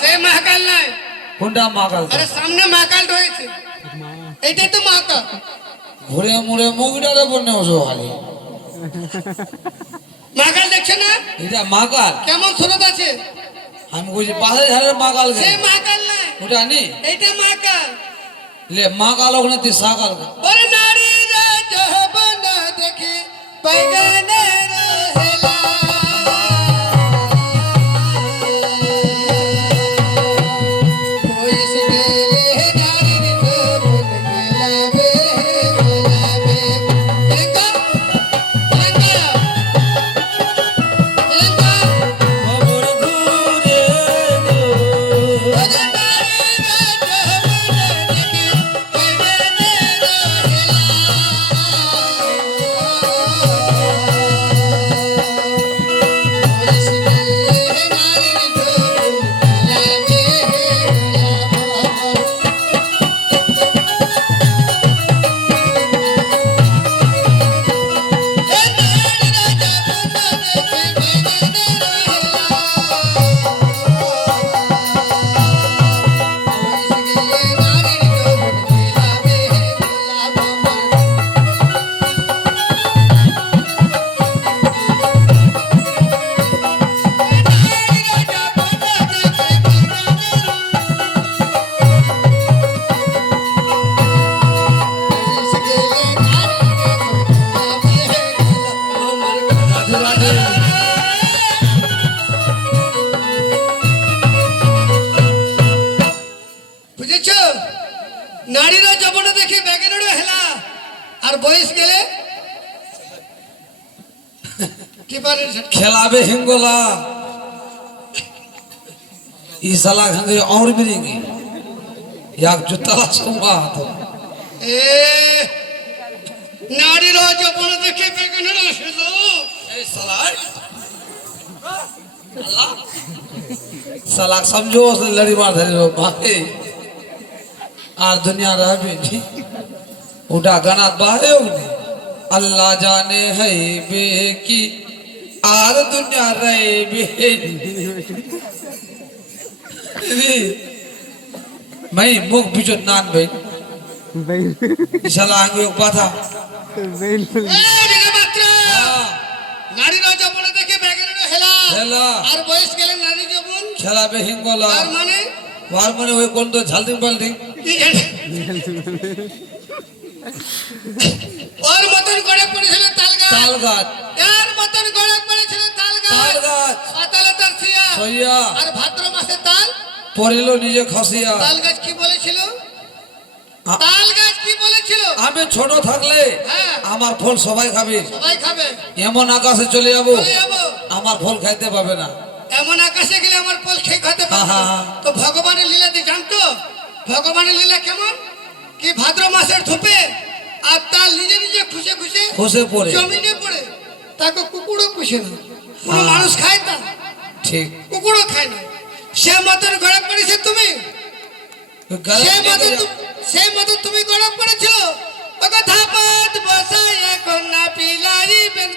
সে মহাকাল নাই। কোনটা মহাকাল? আরে সামনে মহাকাল রয়েছে, এইটাই তো মহাকাল। ঘুরে মুড়ে মুগডারে বনে ওসো খালি মহাকাল দেখছে না? এটা মহাকাল কেমন সুরত আছে। আমি কইছি পাহাড়ের ধারের মহাকাল সে মহাকাল নাই, ওটা নি এইটা মহাকাল। লে মহাকাল ওখানে তুই সাকাল ওরে নারীরা যৌবন দেখে বাইগানে রহেলা, বয়স গেলে নারীর যৌবন গেলাবে গেলাবে। এলেঙ্গা এলেঙ্গা এলেঙ্গা খবর ঘুরে গো ওরে নারীরা যৌবন দেখে বাইগানে বুঝেছ? নারীরা যৌবনে দেখে বেগেনেরও হেলা, আর বয়স গেলে কি পারে খেলাবে হিঙ্গলা ই साला घंगे और मिलेंगे या जुतला सुमा तो এ নারীরা যৌবনে দেখে বেগেনেরও হেলা। ए साला अल्लाह साला समझो से लड़ी मार धरे रो भागे আর दुनिया रह भी नहीं उड़ा गाना बाहे होने अल्लाह जाने है बे की আর दुनिया रहे बे मैं मुख बिचो नान भाई साला आगे एक बात এ দিগা মাত্র নারীরা যৌবনে দেখে বেগেনেরও হেলা, হেলা। আর বয়স গেলে নারী যৌবন, খেলাবে হিঙ্গলা তার মানে ওর মানে ওই কোন তো ঝালদিং পাল্টিং কি জানে? ওর মতন গড়ে পড়েছিল তাল গাছ, তাল গাছ এর মতন গড়ে পড়েছিল তাল তাল গাছ, গাছ পাতালে তার ছিয়া, সইয়া আর ভাদ্র মাসে তাল। পড়িল নিজে খসিয়া তাল গাছ কি বলেছিল? আ- তাল গাছ কি বলেছিল? আমি ছোট থাকলে হ্যাঁ, আমার ফল সবাই খাবে সবাই খাবে, এমন আকাশে চলে যাবো চলে যাবো, আমার ফল খাইতে পাবে না এমন আকাশে গেলে আমার ফল খেয়ে খেতে পারবো। হ্যাঁ, হ্যাঁ। তো ভগবানের লীলা দিয়ে জানতো? ভগবানের লীলা কেমন? কি ভাদ্র মাসের ধূপে আর তার নিজে নিজে খুশে খুশে খসে পড়ে জমিনে পড়ে, তাকে কুকুরও পুষে না, কোনো হ্যাঁ। মানুষ খায় তা, ঠিক কুকুরও খায় না। সে মতন গড়ে পড়েছে তুমি, সেই মতন তুমি গড়ে পড়েছো। ওকে ধাপাত বসাই এখন না পিলারি বেন